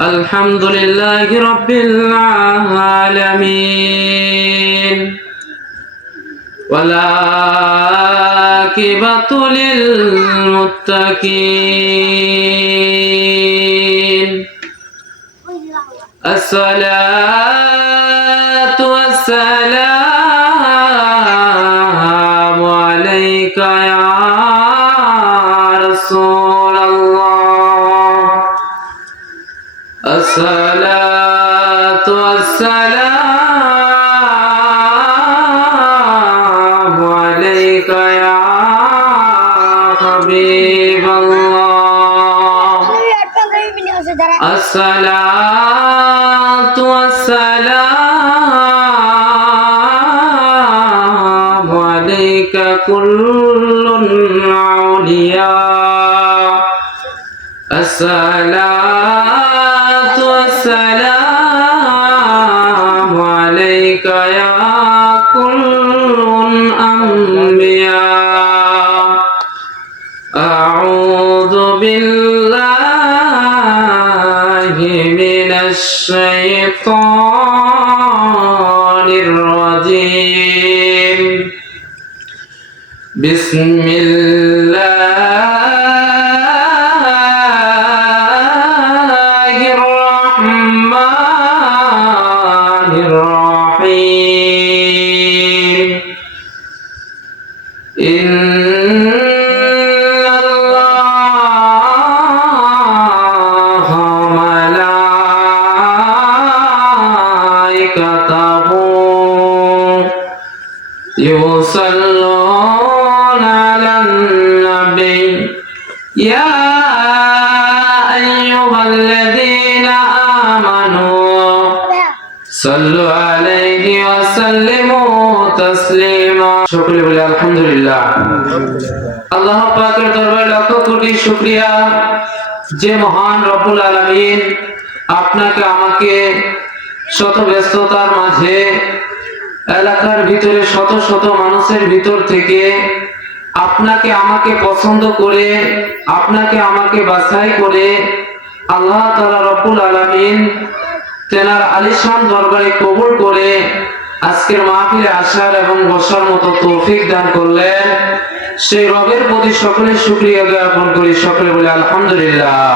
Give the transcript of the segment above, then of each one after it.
الحمد لله رب العالمين والعاقبة للمتقين الصلاة والسلام عليك يا رسول الله الصلاة والسلام عليك يا حبيب الله الصلاة والسلام عليك كل الأولياء الصلاة والسلام عليك يا كل الأنبياء أعوذ بالله من الشيطان الرجيم بسم الله الرحمن الرحيم إن الله وملائكته يصلون على النبي يا أيها الذين آمنوا صلوا عليه وسلموا تسليما شكرا بله الحمد لله আল্লাহ পাকের দরবারে লক্ষ কোটি শুকরিয়া যে মহান রব্বুল আলামিন আপনাকে আমাকে শত ব্যস্ততার মাঝে এলাকার ভিতরে শত শত মানুষের ভিতর থেকে আপনাকে আমাকে পছন্দ করে আপনাকে আমাকে বাছাই করে আল্লাহ তাআলা রব্বুল আলামিন তেনার আলিশান দরবারে কবুল করে আজকের মাহফিলে আসার এবং বসার মতো তৌফিক দান করলেন। সেই রবের প্রতি সকলে শুকরিয়া জ্ঞাপন করি, সকলে বলে আলহামদুলিল্লাহ।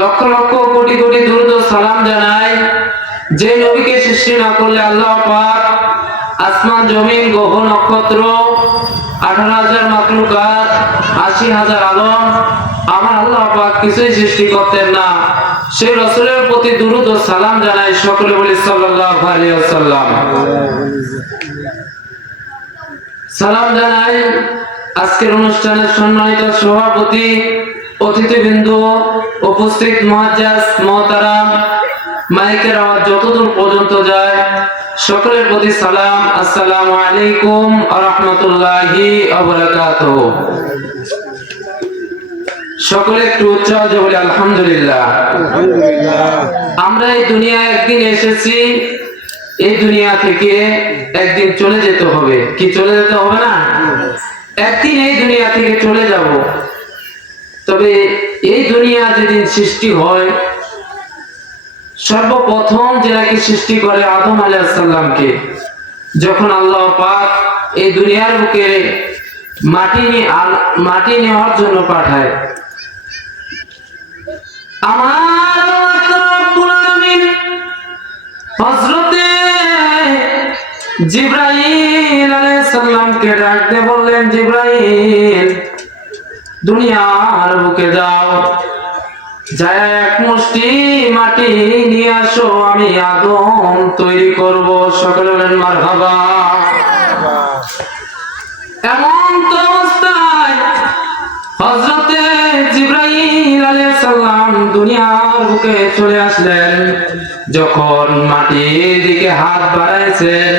লক্ষ লক্ষ কোটি কোটি দুরূদ ও সালাম জানাই যে নবীকে সৃষ্টি না করলে আল্লাহ পাক আসমান জমিন গ্রহ নক্ষত্র 18,000 মাখলুকাত 80,000 আলম আমার আল্লাহ পাক কিছুই সৃষ্টি করতেন না। সেই রাসূলের প্রতি দুরূদ ও সালাম জানাই, সকলে বলি সাল্লাল্লাহু আলাইহি ওয়াসাল্লাম। সালাম জানাই আজকের অনুষ্ঠানের সম্মানিত সভাপতি, অতিথিবৃন্দ, উপস্থিত মুআজ্জাজ মুহতারাম, মাইকের আওয়াজ যতদূর পর্যন্ত যায় সকলের প্রতি সালাম, আসসালামু আলাইকুম ওয়া রাহমাতুল্লাহি ওয়া বারাকাতুহু। সকলে একটু উচ্চারণ দিয়ে বলি আলহামদুলিল্লাহ। আমরা এই দুনিয়ায় একদিন এসেছি, এই দুনিয়া থেকে একদিন চলে যেতে হবে। কি চলে যেতে হবে না? একদিন এই দুনিয়া থেকে চলে যাব। তবে এই দুনিয়া যেদিন সৃষ্টি হয় সর্বপ্রথম যে নাকি সৃষ্টি করে আদম আলাইহিস সালামকে, যখন আল্লাহ পাক এই দুনিয়ার বুকে মাটি নেওয়ার জন্য পাঠায়, আমার রব্বুল আলামিন হযরতে জিবরাইল আলাইহিস সালামকে ডাক দিয়ে বললেন, জিবরাইল দুনিয়ার বুকে যাও, যায় এক মুষ্টি মাটি নিয়ে আসো, আমি আদম তৈরি করব। সকলে বলেন মারহাবা। এমন তো অবস্থায় হযরতে জিবরাইল আলাইহিস সালাম দুনিয়ার বুকে চলে আসলেন। যখন মাটির দিকে হাত বাড়াইছেন,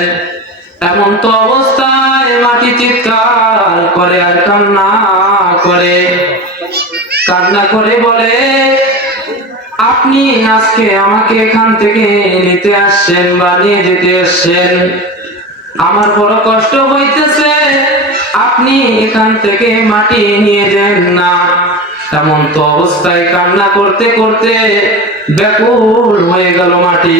এমন তো অবস্থায় মাটি চিৎকার করে আর কান্না করে বলে, আপনি আজকে আমাকে এখান থেকে নিতে আসছেন বা নিয়ে যেতে আসছেন, আমার বড় কষ্ট হইতেছে, আপনি এখান থেকে মাটি নিয়ে যান না, এমন তো অবস্থায় কান্না করতে করতে ব্যাকুল হয়ে গেল মাটি।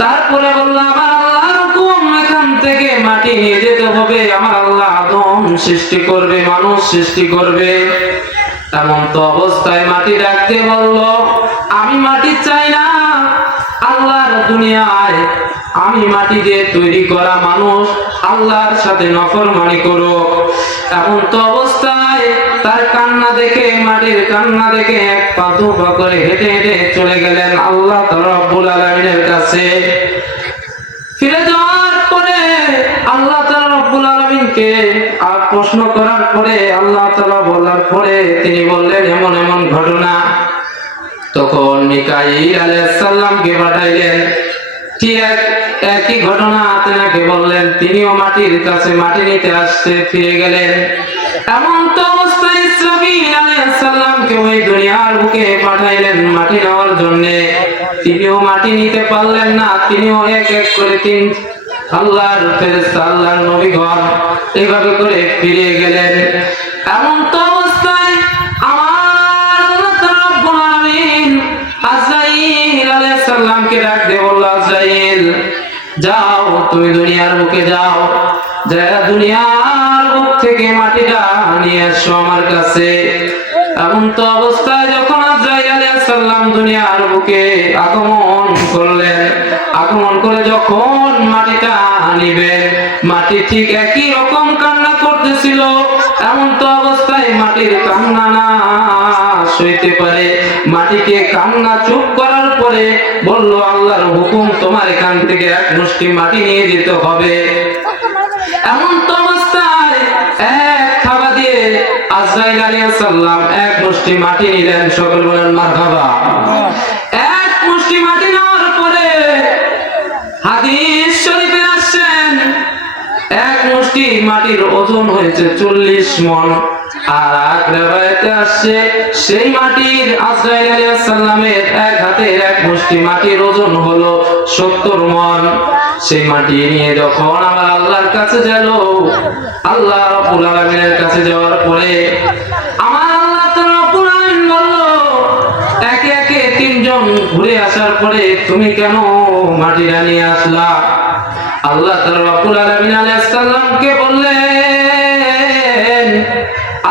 তারপরে বলল, আমার আল্লাহর হুকুম, এখান থেকে মাটি নিয়ে যেতে হবে। আমার আল্লাহ আদম সৃষ্টি করবে, মানুষ সৃষ্টি করবে। এমন তো অবস্থায় মাটি ডাকতে বলল, আমি মাটি চাই না আল্লাহর দুনিয়ায়। আমি মাটি দিয়ে তৈরি করা মানুষ আল্লাহর সাথে নফরমানি করো। এমন তো অবস্থায় তার কান্না দেখে, মাটির কান্না দেখে এক পা দু পা করে হেঁটে হেঁটে চলে গেলেন আল্লাহ তাআলা রব্বুল আলামিনের কাছে। ফিরে যাওয়ার পরে আল্লাহ তাআলা রব্বুল আলামিনকে আর প্রশ্ন করার পরে, আল্লাহ তাআলা বলার পরে তিনি বললেন এমন এমন ঘটনা। তখন মিকাঈল আলাইহিস সালামকে পাঠাইলেন, ঠিক একই ঘটনা তেনাকে বললেন। তিনিও মাটির কাছে মাটি নিতে আসতে ফিরে গেলেন। এমন তো অবস্থায় ইসরাফিল আলাইহিস সালামকে ওই দুনিয়ার বুকে পাঠাইলেন মাটি নেওয়ার জন্য। তিনিও মাটি নিতে পারলেন না। তিনিও এক এক করে তিন আল্লাহর ফেরেশতা, আল্লাহর নবীগণ এইভাবে করে ফিরে গেলেন। এমন তো অবস্থায় আমার আল্লাহ তাআলা রব্বুল আলামিন আজরাইল আলাইহিস সালামকে ডাক দিয়ে বলল, আজরাইল যাও, তুমি দুনিয়ার বুকে যাও, যা দুনিয়ার বুক থেকে মাটিটা নিয়ে এসো আমার কাছে। এমন তো অবস্থায় যখন আজরাইল আলাইহিস সালাম দুনিয়ার বুকে আগমন করলেন, আগমন করে যখন মাটিটা নিবেন, মাটি ঠিক একই রকম কান্না করতেছিল। এমন তো অবস্থায় মাটির কান্না না সইতে পারে মাটিকে কান্না চুপ করার পরে বলল, আল্লাহর হুকুম, তোমার এখান থেকে এক মুষ্টি মাটি নিয়ে যেতে হবে। এমন তো অবস্থায় এক থাবা দিয়ে আজরাইল আলাইহিস সালাম এক মুষ্টি মাটি নিলেন। সকল বলেন মারহাবা। এক মুষ্টি মাটি নেওয়ার পরে হাদিস শরীফে আসছেন এক মুষ্টি মাটির ওজন হয়েছে 40 মণ। আর এক riwayate আসছে সেই মাটির আজরাইল আলাইহিস সালামের এক হাতের এক মুষ্টি মাটির ওজন হলো 70 মণ। সেই মাটি নিয়ে যখন আমার আল্লাহর কাছে গেল, আল্লাহ রাব্বুল আলামিনের কাছে যাওয়ার পরে আমার আল্লাহ তাআলা রাব্বুল আলামিন বলল, একে একে তিনজন ঘুরে আসার পরে তুমি কেন মাটিটা নিয়ে আসলা? আল্লাহ তাআলা রাব্বুল আলামিন আলাইহিস সালামকে বললেন,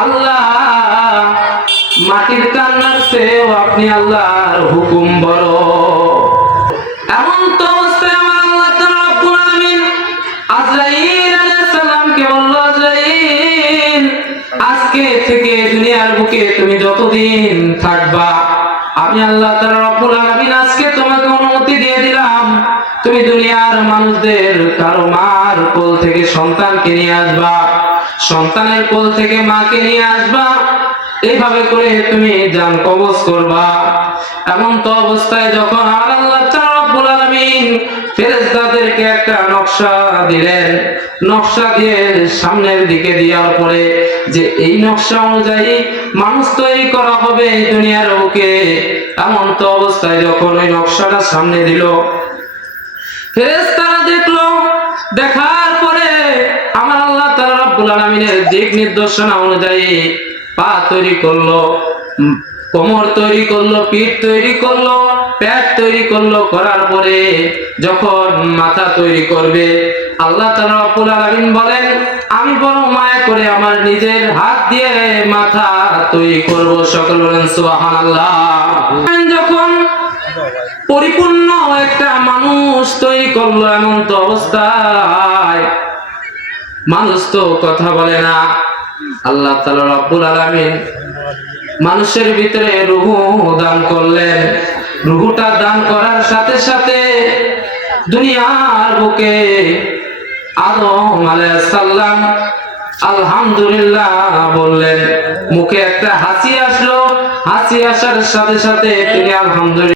আল্লাহ মাটির কান্নার চেয়েও আপনি আল্লাহর হুকুম বড়। এমন তো অবস্থায় আমার আল্লাহ তাআলা রাব্বুল আলামিন আজরাইল আলাইহিস সালামকে বলল, আজরাইল আজকে থেকে দুনিয়ার বুকে তুমি যতদিন থাকবা, আমি আল্লাহ তাআলা রাব্বুল আলামিন আজকে তোমাকে অনুমতি দিয়ে দিলাম, তুমি দুনিয়ার মানুষদের কারো মার কোল থেকে সন্তানকে নিয়ে আসবা, সন্তানের কোল থেকে মাকে নিয়ে আসবা, এইভাবে করে তুমি জান কবজ করবা। এমন তো অবস্থায় যখন আমার আল্লাহ তাআলা রব্বুল আলামিন ফেরেশতাদেরকে একটা নকশা দিলেন, নকশা দিয়ে সামনের দিকে দেওয়ার পরে যে এই নকশা অনুযায়ী মানুষ তৈরি করা হবে দুনিয়ার বুকে। এমন তো অবস্থায় যখন ওই নকশাটা সামনে দিল, ফেরেশতারা দেখলো, দেখার পরে আমার আল্লাহ তাআলা রব্বুল আলামিনের দিক নির্দেশনা অনুযায়ী পা তৈরি করলো, কোমর তৈরি করলো, পিঠ তৈরি করলো, পেট তৈরি করলো, করার পরে যখন মাথা তৈরি করবে, আল্লাহ তাআলা রব্বুল আলামিন বলেন, আমি বড় মায়া করে আমার নিজের হাত দিয়ে মাথা তৈরি করব। সকল বলেন সুবহানাল্লাহ। যখন পরিপূর্ণ একটা মানুষ তৈরি করলো, এমন তো অবস্থায় মানুষ তো কথা বলে না। আল্লাহ তাআলা রব্বুল আলামিন মানুষের ভিতরে রূহ দান করলেন। রূহটা দান করার সাথে সাথে দুনিয়ার বুকে আদম আলাইহিস সালাম আলহামদুলিল্লাহ বললেন, মুখে একটা হাসি আসলো। হাসি আসার সাথে সাথে তিনি আলহামদুলিল্লাহ